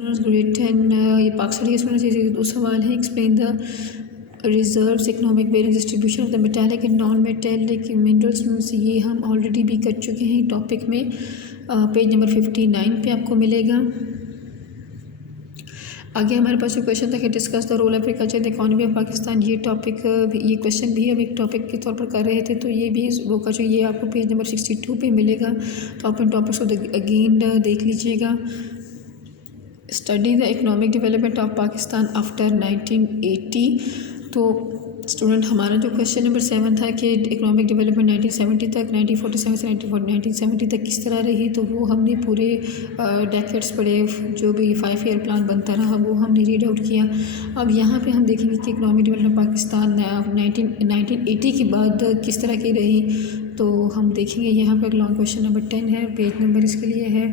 ग्रेड 10 ये पाकिस्तानी स्टूडेंट्स दो सवाल है। Explain the reserves economic balance distribution of the metallic and non metallic minerals. ये हम ऑलरेडी भी कर चुके हैं टॉपिक में। पेज नंबर 59 पे आपको मिलेगा। आगे हमारे पास जो क्वेश्चन था कि discuss the role of agriculture the economy of Pakistan, ये टॉपिक ये क्वेश्चन भी हम एक टॉपिक के तौर पर कर रहे थे, तो ये भी वो का जो ये आपको पेज नंबर 62 पे मिलेगा। तो आप इन टॉपिक्स को अगेन देख लीजिएगा। Study the economic development of Pakistan आफ्टर 1980। तो स्टूडेंट हमारा जो क्वेश्चन नंबर 7 था कि इकोनॉमिक डेवलपमेंट 1970 तक 1947 से 1970 तक किस तरह रही, तो वो हमने पूरे डेकेड्स पढ़े, जो भी 5 ईयर प्लान बनता रहा वो हमने रीड आउट किया। अब यहाँ पे हम देखेंगे कि इकोनॉमिक डेवलपमेंट पाकिस्तान 1980 के बाद किस तरह की रही। तो हम देखेंगे यहाँ पर लॉन्ग क्वेश्चन नंबर 10 है, पेज नंबर इसके लिए है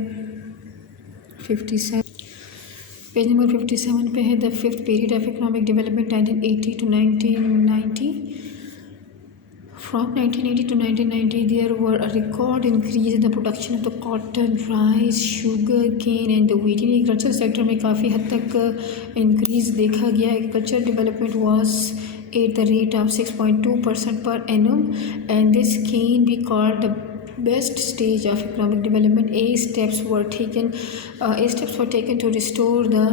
57। पेज नंबर 57 पे है the fifth period of economic development 1980 to 1990। From 1980 to 1990 there were a record increase in the production of the cotton, rice, sugar cane and the wheat। Agriculture sector में काफ़ी हद तक इंक्रीज़ देखा गया। Agriculture development was at the rate of 6.2% per annum and this can be called the best stage of economic development. Steps were taken to restore the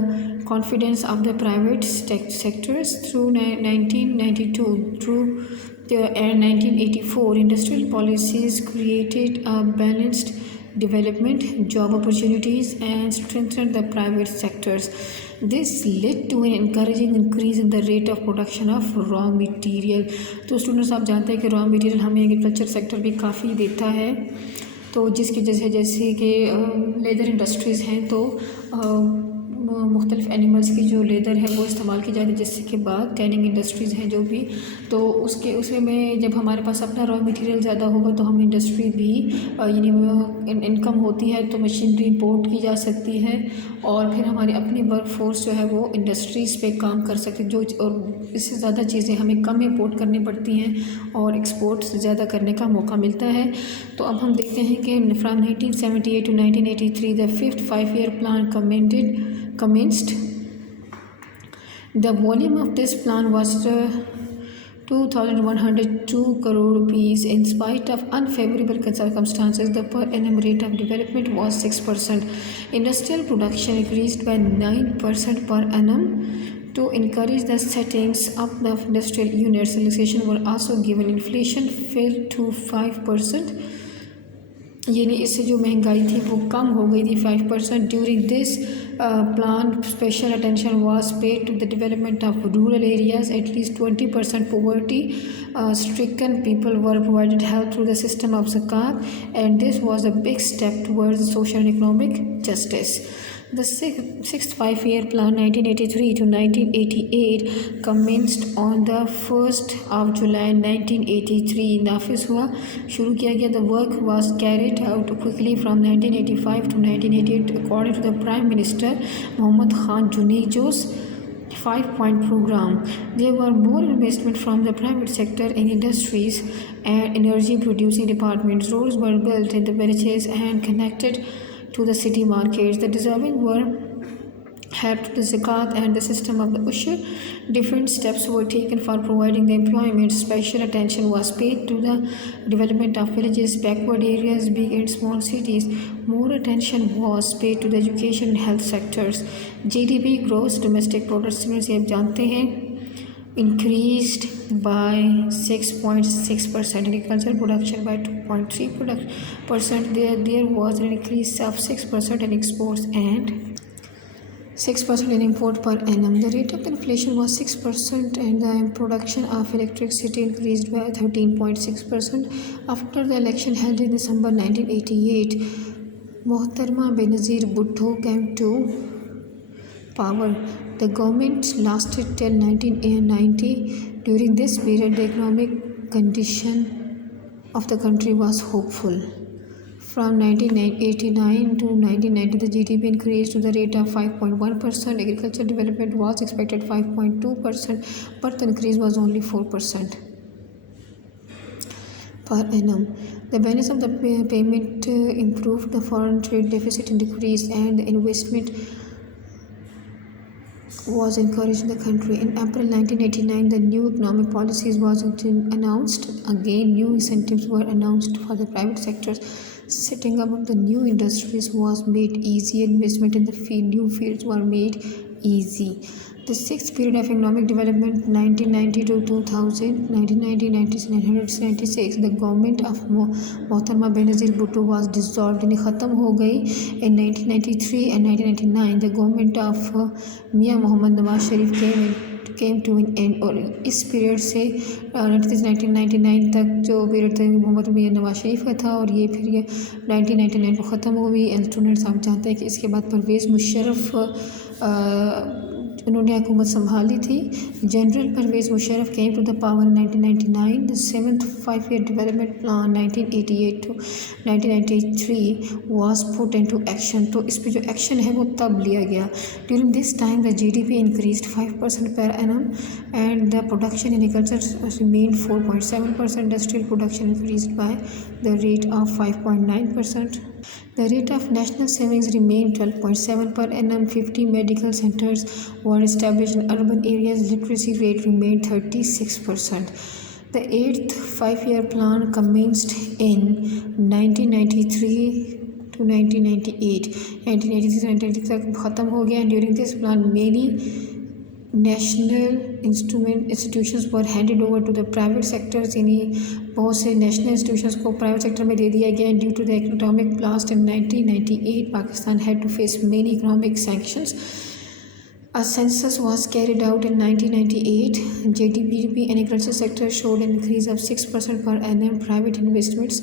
confidence of the private sectors through 1992 through and 1984 industrial policies created a balanced development, job opportunities and strengthened the private sectors. This led to an encouraging increase in the rate of production of raw material। तो स्टूडेंट्स आप जानते हैं कि raw material हमें agriculture sector भी काफ़ी देता है। तो जिसकी जैसे कि लेदर इंडस्ट्रीज़ हैं, तो मुख्तलिफ़ एनिमल्स की जो लेदर है वो इस्तेमाल की जाती है, जिससे कि बाद टैनिंग इंडस्ट्रीज़ हैं जो भी, तो उसमें जब हमारे पास अपना रॉ मटेरियल ज़्यादा होगा तो हम इंडस्ट्री भी यानी इनकम होती है तो मशीनरी इंपोर्ट की जा सकती है और फिर हमारी अपनी वर्क फोर्स जो है वो इंडस्ट्रीज़ पे काम कर सकती है। जो और इससे ज़्यादा चीज़ें हमें कम इंपोर्ट करनी पड़ती हैं और एक्सपोर्ट ज़्यादा करने का मौका मिलता है। तो अब हम देखते हैं कि फ्राम 1978 to 1983 the fifth 5 year plan commenced। The volume of this plan was 2,102 crore rupees. In spite of unfavorable circumstances, the per annum rate of development was 6%. Industrial production increased by 9% per annum. To encourage the settings up the industrial units, relaxation were also given. Inflation fell to 5%, यानी इससे जो महंगाई थी वो कम हो गई थी 5%। During this plan special attention was paid to the development of rural areas. At least 20% poverty stricken people were provided help through the system of zakat and this was a big step towards social and economic justice। The sixth 5 year plan 1983 to 1988 commenced on the 1st of July 1983। नाफिज हुआ, शुरू किया गया। The work was carried out quickly from 1985 to 1988 according to the Prime Minister Mohammad Khan Junejo's 5-point program। There were more investment from the private sector in industries and energy producing departments। Roads were built in the villages and connected to the city markets। The deserving were helped the zakat and the system of the ushr। Different steps were taken for providing the employment। Special attention was paid to the development of villages, backward areas, big and small cities। More attention was paid to the education and health sectors। GDP gross domestic product से आप जानते हैं increased by 6.6%। agriculture production by 2.3%। There was an increase of 6% in exports and 6% in import per annum। The rate of inflation was 6% and the production of electricity increased by 13.6%। After the election held in December 1988, Mohtharma Benazir Bhutto came to power। The government lasted till 1990। During this period, the economic condition of the country was hopeful। From 1989 to 1990, the GDP increased to the rate of 5.1%। Agricultural development was expected 5.2%, but the increase was only 4% per annum। The balance of the payment improved, the foreign trade deficit decreased, and the investment was encouraged in the country. In April 1989, the new economic policies was announced. Again, new incentives were announced for the private sectors. Setting up of the new industries was made easy. Investment in the new fields were made easy. The sixth period of economic development 1990 to 2000, 1996, the government of Mohtarma Benazir Bhutto was dissolved. यानी ख़त्म हो गई in 1993 and 1999. The government of मियाँ मोहम्मद नवाज Sharif came to an end. और इस पीरियड से 1999 तक जो पीरियड था मोहम्मद मियाँ नवाज शरीफ का था और ये फिर ये 1999 को ख़त्म हो गई. एंड स्टूडेंट्स आप जानते हैं कि इसके बाद परवेज़ मुशर्रफ उन्होंने हुकूमत संभाली थी. General Parvez Musharraf came to the power in 1999. The seventh 5-year development plan 1988 to 1993 was put into action. तो इस पर जो एक्शन है वो तब लिया गया. During this time the GDP increased 5% per annum and the production in agriculture remained 4.7%. Industrial production increased by the rate of 5.9%. The rate of national savings remained 12.7 per annum. 50 medical centers were established in urban areas. Literacy rate remained 36%. The eighth 5-year plan commenced in 1993 to 1998. 1993 तक ख़त्म हो गया. During this plan, many national institutions were handed over to the private sectors. यानी बहुत से national institutions को private sector में दे दिया गया. Due to the economic blast in 1998, Pakistan had to face many economic sanctions. A census was carried out in 1998. GDP and agriculture sector showed an increase of 6% per annum. Private investments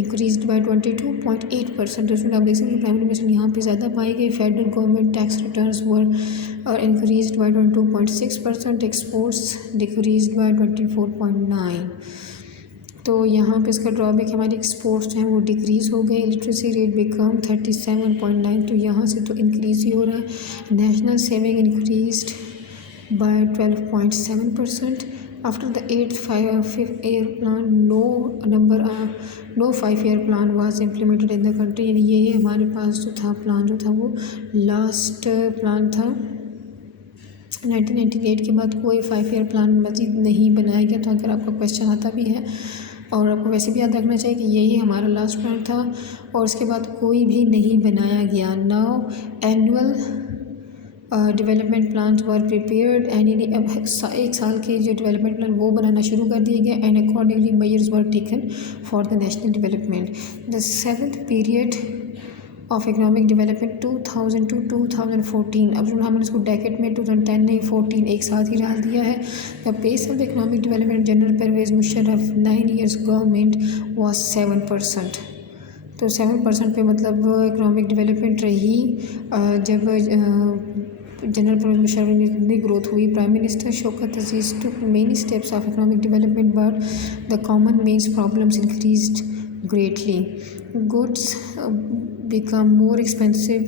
increased by 22.8%. तो इसमें आप देख सकते हैं private investment यहाँ पे ज़्यादा पाई गई. Federal government tax returns were increased by 22.6%. Exports decreased by 24.9%. तो यहाँ पे इसका ड्रॉबैक हमारे एक्सपोर्ट्स हैं वो डिक्रीज़ हो गए. Literacy rate become 37.9. तो यहाँ से तो इंक्रीज़ ही हो रहा है. National saving increased by 12.7%. After the 5-year plan, no 5-year plan was implemented in the country. यानी ये हमारे पास जो था प्लान जो था वो लास्ट प्लान था. 1998 के बाद कोई 5-year प्लान मज़ीद नहीं बनाया गया. तो अगर आपका क्वेश्चन आता भी है और आपको वैसे भी याद रखना चाहिए कि यही हमारा लास्ट प्लान था और उसके बाद कोई भी नहीं बनाया गया. Now annual development plan were prepared and अब एक साल के जो डेवलपमेंट प्लान वो बनाना शुरू कर दिए गए. And accordingly measures were taken for the national development. The seventh period of economic development 2000 to 2014. अब जो हमने इसको डेकेड में 2010 नहीं 14 एक साथ ही डाल दिया है. The pace of the economic development general Parvez Musharraf 9 years government was 7%. तो 7% पे मतलब इकोनॉमिक डेवलपमेंट रही जब जनरल परवेज़ मुशर्रफ में ग्रोथ हुई. Prime minister Shaukat Aziz took many steps of economic development but the common mens problems increased greatly. Goods become more expensive.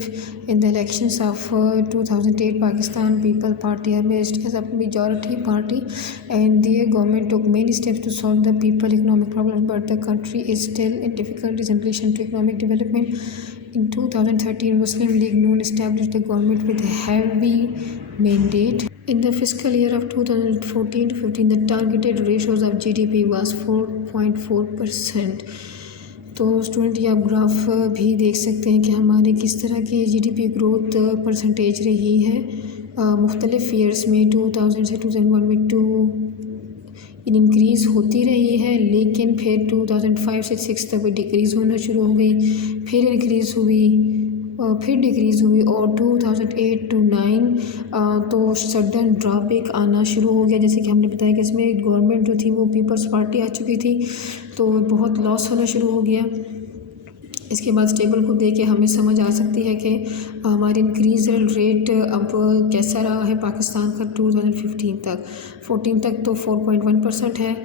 In the elections of 2008, Pakistan People Party emerged as a majority party and their government took many steps to solve the people economic problems, but the country is still in difficulties in relation to economic development. In 2013, Muslim League Noon established the government with a heavy mandate. In the fiscal year of 2014 to 15, the targeted ratios of GDP was 4.4%. तो स्टूडेंट ये आप ग्राफ भी देख सकते हैं कि हमारे किस तरह की GDP ग्रोथ परसेंटेज रही है मुख्तलिफ ईयर्स में. 2000 से 2001 में इंक्रीज़ होती रही है लेकिन फिर 2005 से 6 तक भी डिक्रीज़ होना शुरू हो गई. फिर इंक्रीज़ हुई फिर डिक्रीज़ हुई और 2008 to 9 तो सडन ड्रॉबैक आना शुरू हो गया. जैसे कि हमने बताया कि इसमें गवर्नमेंट जो थी वो पीपल्स पार्टी आ चुकी थी तो बहुत लॉस होना शुरू हो गया. इसके बाद टेबल को देख के हमें समझ आ सकती है कि हमारी इंक्रीज रेट अब कैसा रहा है पाकिस्तान का 2015 तक 14 तक तो 4.1% है.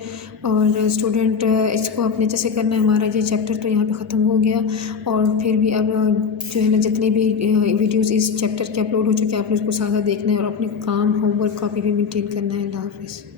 और स्टूडेंट इसको अपने जैसे करना है. हमारा ये चैप्टर तो यहाँ पे ख़त्म हो गया और फिर भी अब जो है ना जितनी भी वीडियोस इस चैप्टर के अपलोड हो चुके हैं आप लोग उसको सारा देखना है और अपने काम होमवर्क कॉपी भी मेंटेन करना है. अल्लाह हाफ़िज़.